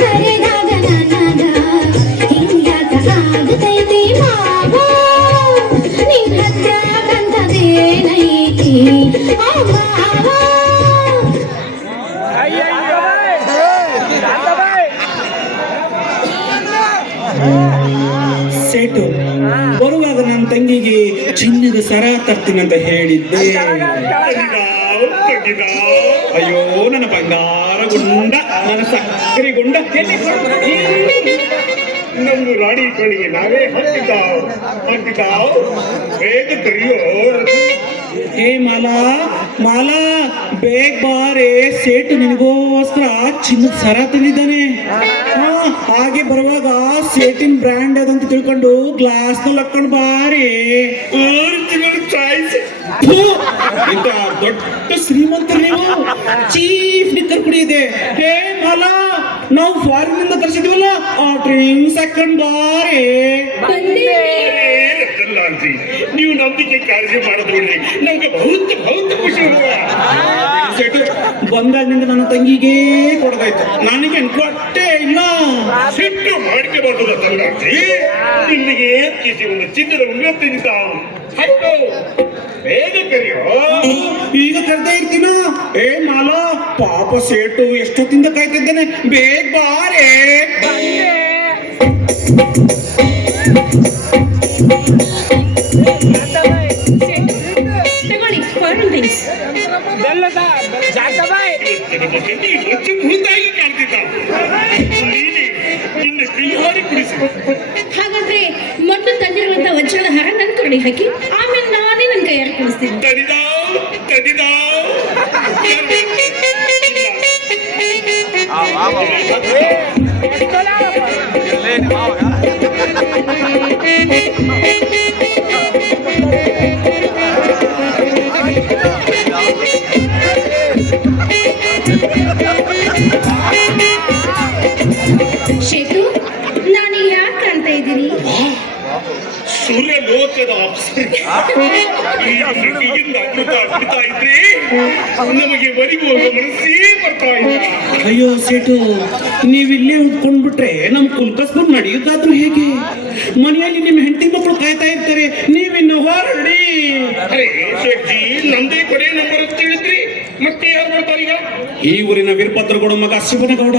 ಕರೆದಾಗ ನನಗ ಹಿಂಗ್ಯಾಕ ಆಗತೈತಿ ಮಾವ ನಿನ್ ಹತ್ಯಾಗಂತದೇನೈತಿ ಆ ಮಾವ ಸೇಟು ಬರುವಾಗ ನನ್ನ ತಂಗಿಗೆ ಚಿನ್ನದ ಸರ ತರ್ತೀನಂತ ಹೇಳಿದ್ದೆ. ಅಯ್ಯೋ ನನ್ನ ಬಂಗಾರ ಗುಂಡ, ನನ್ನ ಸಕ್ಕರೆ ಗುಂಡ, ನಮ್ಮ ರಾಣಿ ಕಣಿಗೆ ನಾವೇ ಹಾಕಿದ್ದಾವ್ ಬೇಗ ಕರಿಯೋ. ಹೇ ಮಾಲಾ ಮಾಲಾ, ಬೇಗ ಬಾರೆ, ಸೇಟು ನಿನಗೋಸ್ಕರ ಚಿನ್ನದ ಸರ ತಂದಿದ್ದಾನೆ. ಹಾಗೆ ಬರುವಾಗ ಸೇಟಿನ ಬ್ರ್ಯಾಂಡ್ ಅದಂತ ತಿಳ್ಕೊಂಡು ಗ್ಲಾಸ್ ನಲ್ಲಿ ಹಾಕೊಂಡು ಬಾರಿ. ಇಂತ ದೊಡ್ಡ ಶ್ರೀಮಂತರು ನೀವು, ಚೀಫ್ ನಿಕ್ಕರ್ ಕುಡಿಯಿದೆ. ಹೇ ಮಾಲಾ, ನಾವು ಫಾರಿನ್ ನಿಂದ ತರಿಸಿದ್ವಲ್ಲ ಆ ಡ್ರಿಂಕ್ಸ್ ಹಾಕೊಂಡು ಬಾರಿ. ನೀವು ನಂಬಿಕೆ ಕಾಳಜಿ ಮಾಡೋದು ನಮ್ಗೆ ಬಹುತ್ ಖುಷಿ. ಬಂದಾಗಿನಿಂದ ನನ್ನ ತಂಗಿಗೆ ಕೊಡದಾಯ್ತು, ನನಗೆ ಕೊಟ್ಟೆ ಇಲ್ಲ. ಸಿಟ್ಟು ಮಾಡಿಕೆ ಬರ್ತದ ಸಂಗಾತಿ, ಇಲ್ಲಿಗೆ ಕಿಸಿ ಒಂದು ಚಿನ್ನದ ಉಂಗುರ ತಿಂತಾವು. ಹತ್ತು ಬೇಗ ಕರಿಯೋ. ಈಗ ಕರ್ತಾ ಇರ್ತೀನ. ಏ ಮಾಲಾ, ಪಾಪ ಸೇಟು ಎಷ್ಟೊತ್ತಿಂದ ಕಾಯ್ತಿದ್ದೇನೆ, ಬೇಗ ಬಾರೆ. ತಗೊಳ್ಳಿ ಫಾರಿನ್ ಡ್ರಿಂಕ್ಸ್. ಹಾಗಾದ್ರೆ ಮೊದಲು ತಂದಿರುವಂತ ವಜ್ರದ ಹಾರ ನನ್ನ ಕೊರಡಿ ಹಾಕಿ, ಆಮೇಲೆ ನಾನೇ ನನ್ನ ಕೈಯಾರ ಕುಡಿಸ್ತೀನಿ. ಶೇತು, ನಾನು ಯಾಕೆ ಕಾಣ್ತಾ ಇದ್ದೀನಿ? ಸೂರ್ಯ ಲೋಕದ ಆಗ್ತಾ ಇದ್ರೆ ನಮಗೆ ಬರಿಗೂ ಮನಸ್ಸೇ ಬರ್ತಾ ಇಲ್ಲ. ಅಯ್ಯೋ ಸೇಟು, ನೀವಿಲ್ಲೇ ಉಳ್ಕೊಂಡ್ಬಿಟ್ರೆ ನಮ್ ಕುಲ್ಕಸ್ಕೊಂಡು ನಡೆಯುತ್ತಾದ್ರೂ ಹೇಗೆ? ಮನೆಯಲ್ಲಿ ನಿಮ್ಮ ಹೆಂಡತಿ ಮಕ್ಕಳು ಕಾಯ್ತಾ ಇರ್ತಾರೆ, ನೀವಿನ್ನು ಹೊರಡಿ. ಅರೆ ಶೇಟ್ಜಿ, ನಮ್ದೇ ಕೊನೆ ನಂಬರ್ ಅಂತ ಹೇಳಿದ್ರಿ, ಮತ್ತೆ ಯಾರು ಬರ್ತಾರೆ ಈಗ? ಈ ಊರಿನ ವೀರಭದ್ರಗೌಡ ಮಗ ಶಿವನಗೌಡ.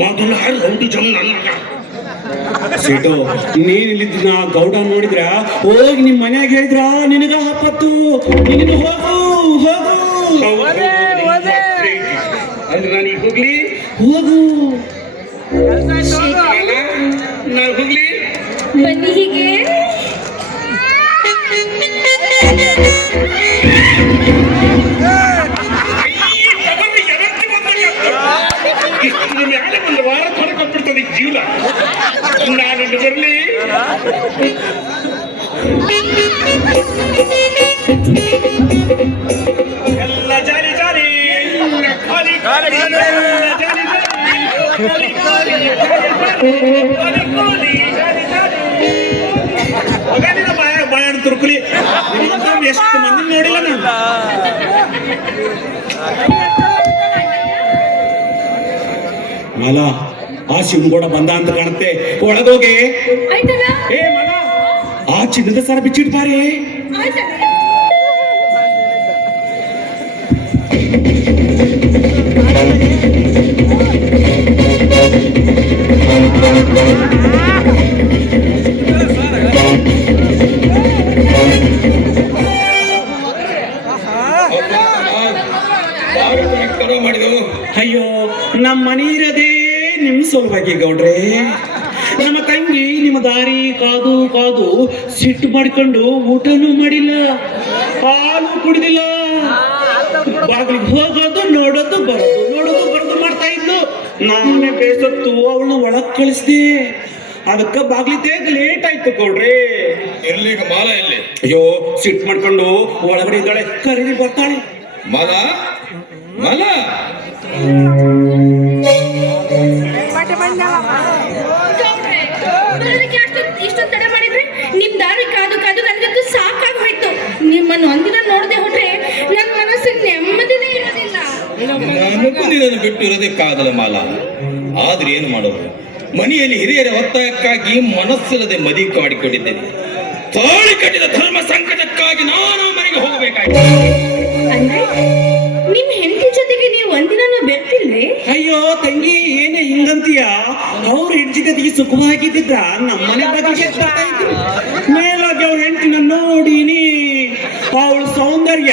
ಮೊದಲು ರೌಡಿ ಜಮ್ ನನ್ನ ಸೇಟು, ನೀನ್ ಇಲ್ಲಿದ್ದ ಗೌಡ ನೋಡಿದ್ರ ಹೋಗಿ ನಿಮ್ ಮನ್ಯಾಗ ಹೇಳಿದ್ರ ನಿನಗ ಹಪ್ಪತ್ತು. ನಿನ್ನ ಹೋಗು ಹೋಗು ಅಂದ್ರೆ ನಾನೀಗ ಹೋಗ್ಲಿ? ಹೋಗು. ನಾನು ಹೋಗ್ಲಿ? ಬನ್ನಿ ಹೀಗೆ. ಮೇಲೆ ಒಂದು ವಾರ ತೊಡಕೊಟ್ಬಿಡ್ತದೆ ಜೀವನ. ನಾನೊಂದು ಬರಲಿ? ಎಲ್ಲ ಜಾರಿ ಜಾರಿ ಖಾಲಿ ಖಾಲಿ ಬಾಯಾಡ ತುರ್ಕುಲಿ. ಎಷ್ಟು ಮಂದಿ ನೋಡಿಲ್ಲ ನಾನು. ಮಲ, ಆ ಶಿವನಗೌಡ ಬಂದ ಅಂತ ಕಾಣುತ್ತೆ, ಒಳಗೋಗಿ. ಏ ಮಲ, ಆ ಚಿನ್ನದ ಸರ ಬಿಚ್ಚಿಟ್ ಬಾರಿ. ಅಯ್ಯೋ, ನಮ್ಮ ಮನೆ ಇರೋದೇ ನಿಮ್ ಸಲುವಾಗಿ ಗೌಡ್ರೆ. ನಮ್ಮ ತಂಗಿ ನಿಮ್ಮ ದಾರಿ ಕಾದು ಕಾದು ಸಿಟ್ಟು ಮಾಡಿಕೊಂಡು ಊಟನೂ ಮಾಡಿಲ್ಲ, ಹಾಲು ಕುಡಿದಿಲ್ಲ, ಬಾಗಿಲಿಗೆ ಹೋಗೋದು ನೋಡೋದು ಬರೋದು ಮಾಡ್ತಾ ಇದ್ದು. ನಾನೇ ಬೇಸತ್ತು ಅವಳನ್ನ ಒಳಗ್ ಕಳಿಸ್ದೆ. ಅದಕ್ಕೆ ಬಾಗ್ಲಿ ತೇಗ ಲೇಟ್ ಆಯ್ತು ಗೌಡ್ರೆ. ಎಲ್ಲಿಗ ಮಾಲ ಎಲ್ಲಿ? ಅಯ್ಯೋ, ಸಿಟ್ಟು ಮಾಡ್ಕೊಂಡು ಒಳಗಡೆ ಇದ್ದಾಳೆ, ಕರೀರಿ ಬರ್ತಾಳೆ. ಮಾಲ ಮಾಲ ಇಷ್ಟೊಂದು ತಡ ಮಾಡಿದ್ರೆ ನಿಮ್ ದಾರಿ ಕಾದು ಕಾದು ನನಗಂತೂ ಸಾಕಾಗಿ ಹೋಯ್ತು. ನಿಮ್ಮನ್ನು ಒಂದಿನ ನೋಡದೆ ಹೊಟ್ರೆ ನನ್ನ ಮನಸ್ಸಿಗೆ ನೆಮ್ಮದಿ ನನಗೂ ನಿನ್ನನ್ನು ಬಿಟ್ಟು ಇರೋದಕ್ಕಾಗಲ್ಲ ಮಾಲ. ಆದ್ರೆ ಏನು ಮಾಡೋದು, ಮನೆಯಲ್ಲಿ ಹಿರಿಯರ ಒತ್ತಾಯಕ್ಕಾಗಿ ಮನಸ್ಸಿಲ್ಲದೆ ಮದಿ ಮಾಡಿಕೊಂಡಿದ್ದೇನೆ. ತಾಳಿ ಕಟ್ಟಿದ ಧರ್ಮ ಸಂಕಟಕ್ಕಾಗಿ ನಾನು ಮನೆಗೆ ಹೋಗಬೇಕಾಗಿದೆ. ಅಂದ್ರೆ ನಿಮ್ ಹೆಂಡತಿ ಜೊತೆಗೆ ನೀವು ಒಂದಿನ ಬೆರ್ತಿಲ್ವೇ? ಅಯ್ಯೋ ತಂಗಿ, ಏನೇ ಹಿಂಗಂತೀಯ? ಅವ್ರ ಹೆಂಡತಿ ಜೊತೆಗೆ ಸುಖವಾಗಿದ್ದಿದ್ರ ನಮ್ಮನೆ ಬಗ್ಗೆ ಇದ್ರು. ಮೇಲಾಗಿ ಅವ್ರ ಹೆಂಡತಿನ ನೋಡಿನಿ, ಅವಳ ಸೌಂದರ್ಯ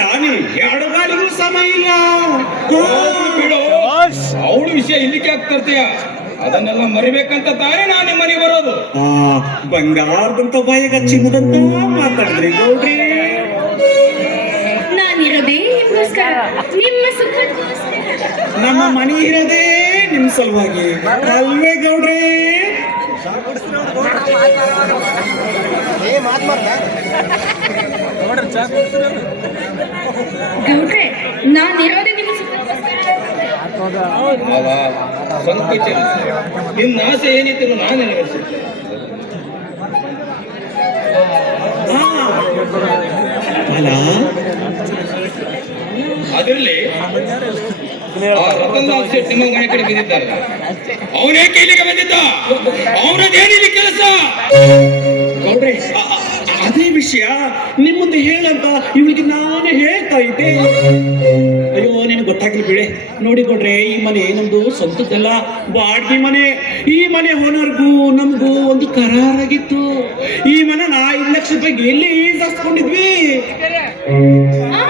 ಎಡಗಾಲಿಗೂ ಸಮ ಇಲ್ಲ. ಅವಳ ವಿಷಯ ಇಲ್ಲಿಗೆ ಆಗ್ತರ್ತೀಯ, ಅದನ್ನೆಲ್ಲ ಮರಿಬೇಕಂತ ತಾನೇ ನಾನು ನಿಮ್ಮ ಮನೆಗೆ ಬರೋದು. ಬಂಗಾರದಂತ ಬಾಯಿಗ ಚಿನ್ನದಂತ ಮಾತಾಡಿದ್ರಿ ಗೌಡ್ರಿ. ನಾನಿರೋದೇ ನಿಮ್ಗೋಸ್ಕರ, ನಿಮ್ಮ ಸುಖಕ್ಕೋಸ್ಕರ. ನಮ್ಮ ಮನೆ ಇರೋದೇ ನಿಮ್ ಸಲುವಾಗಿ ಅಲ್ವೇ ಗೌಡ್ರಿ? ಗೌಡ್ರೆ, ನಾನಿರೋದೇ ನಿಮ್ಮ ಸುಖಕ್ಕೋಸ್ಕರ. ಸಂಕೋಚ, ನಿನ್ನ ಆಸೆ ಏನಿತ್ತು ನಾನು ನೆರವೇರಿಸಿದ್ದೆ. ಅಲ್ಲ, ಅದರಲ್ಲಿ ಆ ರತನ್ ಲಾಲ್ ಶೆಟ್ಟಿ ನಿಮ್ಮ ಮನೆ ಕಡೆ ಬಂದಿದ್ದಾರೆ. ಅವನೇಕೆ ಇಲ್ಲಿಗೆ ಬಂದಿದ್ದ? ಅವನದೇನಿಲ್ಲಿ ಕೆಲಸ? ಗೌಡ್ರೆ, ಅದೇ ವಿಷಯ ನಿಮ್ಮ ಮುಂದೆ ಹೇಳಂತ ಇವಳಿಗೆ ನಾನೇ ಹೇಳ್ತಾ ಇದ್ದೆ. ಅಯ್ಯೋ, ನಿನಗೆ ಗೊತ್ತಾಗ್ಲಿ ಬಿಡೆ. ನೋಡಿ ಗೌಡ್ರೆ, ಈ ಮನೆ ನಮ್ದು ಸ್ವಂತದ್ದಲ್ಲ, ಬಾಡ್ಗಿ ಮನೆ. ಈ ಮನೆ ಓನರ್ಗೂ ನಮಗೂ ಒಂದು ಕರಾರಾಗಿತ್ತು. ಈ ಮನೆ 5 ಲಕ್ಷ ರೂಪಾಯಿಗೆ ಎಲ್ಲಿ ಹಾಸ್ಕೊಂಡಿದ್ವಿ.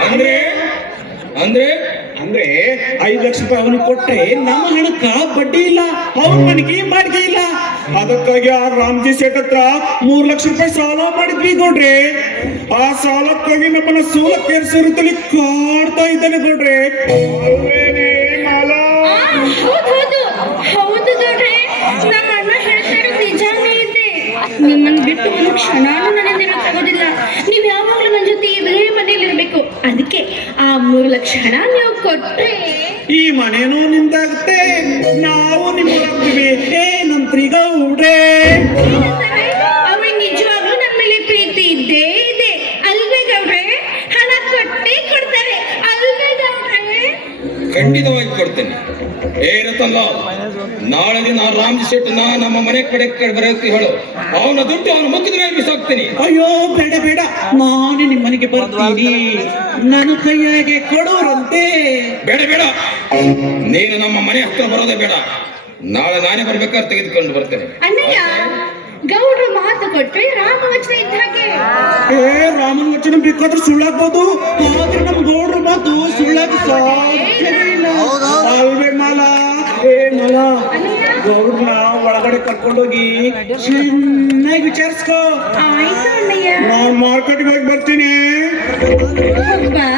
ಅಂದ್ರೆ ಅಂದ್ರೆ ಅಂದ್ರೆ 5 ಲಕ್ಷ ರೂಪಾಯಿ ಅವನಿಗೆ ಕೊಟ್ಟರೆ ನಮ್ಮ ಹಣಕ್ಕ ಬಡ್ಡಿ ಇಲ್ಲ, ಅವನ ಮನೆಗೆ ಬಾಡಿಗೆ ಇಲ್ಲ. ಅದಕ್ಕಾಗಿ ಆ ರಾಮ್ಜಿ ಸೇಟ್ ಹತ್ರ 3 ಲಕ್ಷ ರೂಪಾಯಿ ಸಾಲ ಮಾಡಿದ್ವಿ ಗೌಡ್ರೆ. ಆ ಸಾಲಕ್ಕಾಗಿ ನಮ್ಮನ್ನ ಸೋಲ ತೀರಿಸೋರುತ್ತಲ್ಲಿ ಕಾಡ್ತಾ ಇದ್ದಾನೆ ಗೌಡ್ರೆ. ಅಲ್ವೇನೆ ಮಾಲಾ? ಹೌದು ಹೌದು ಗೌಡ್ರೆ, ನಮ್ಮ ಅಣ್ಣ ಹೇಳ್ತಾ ಇರೋದು ನಿಜಾನೇ ಇದೆ. ನಿಮ್ಮನ್ನು ಬಿಟ್ಟು ಒಂದು ಕ್ಷಣನೂ ನನ್ನಿಂದ ನೀವು ಯಾವಾಗಲೂ ನನ್ನ ಜೊತೆ ಇದೇ ಮನೆಯಲ್ಲಿ ಇರಬೇಕು. ಅದಕ್ಕೆ ಆ 3 ಲಕ್ಷ ಹಣ ನೀವು ಕೊಟ್ರೆ ಈ ಮನೇನೂ ನಿಮ್ದಾಗುತ್ತೆ, ನಾವು ನಿಮ್ಮದಾಗ್ತೀವಿ. ಏನಂತ್ರಿ ಗೌಡ್ರೆ? ಅವ್ರಿಗೆ ನಿಜವಾಗ್ಲೂ ನನ್ನ ಮೇಲೆ ಪ್ರೀತಿ ಇದ್ದೇ ಇದೆ ಅಲ್ವೇ ಗೌಡ್ರೆ? ಹಣ ಕೊಟ್ಟೇ ಕೊಡ್ತಾರೆ ಅಲ್ವೇ ಗೌಡ್ರೆ? ಖಂಡಿತವಾಗಿ ಕೊಡ್ತೇನೆ. ಏ ರತನ್ ಲಾಲ್, ನಾಳೆ ನಾನು ರಾಮ್ಜಿ ಶೆಟ್ಟನ ನಮ್ಮ ಮನೆ ಕಡೆ ಬರೋಕೆ ಹೇಳು. ಅವನ ದುಡ್ಡು ಅವನ ಮುಖದ ಮೇಲೆ ಬಿಸಾಕ್ತೀನಿ. ಅಯ್ಯೋ ಬೇಡ ಬೇಡ, ನಾನೇ ನಿಮ್ಮ ಮನೆಗೆ ಬರ್ತೀನಿ. ನಾನು ಕೈಯಾಗೆ ಕೊಡೋರಂತೆ. ಬೇಡ ಬೇಡ, ನೀನು ನಮ್ಮ ಮನೆ ಹತ್ರ ಬರೋದೇ ಬೇಡ. ನಾಳೆ ನಾನೇ ಬರ್ಬೇಕಾದ್ರೆ ತೆಗೆದುಕೊಂಡು ಬರ್ತೇನೆ. ಅಣ್ಣಯ್ಯ, ಗೌಡ್ರು ಮಾತು ಕೊಟ್ರೆ ರಾಮವಚನ ಇದ್ದ ಹಾಗೆ. ರಾಮನ ವಚನ ಬೇಕಾದ್ರೆ ಸುಳ್ಳಾಗ್ಬೋದು, ಆದ್ರೆ ನಮ್ ಗೌಡ್ರ ಮಾತು ಸುಳ್ಳಾಗ ಸಾಧ್ಯವೇ ಇಲ್ಲ. ಅಲ್ವೇ ಮಾಲ? ಮಾಲ, ಗೌಡ್ರನ್ನ ಒಳಗಡೆ ಕರ್ಕೊಂಡೋಗಿ ಚೆನ್ನಾಗಿ ವಿಚಾರಿಸ್ಕೋ. ಆಯ್ತು ಅಣ್ಣಯ್ಯ, ನಾನ್ ಮಾರ್ಕೆಟ್ಗೆ ಹೋಗಿ ಬರ್ತೀನಿ. ಬಾ.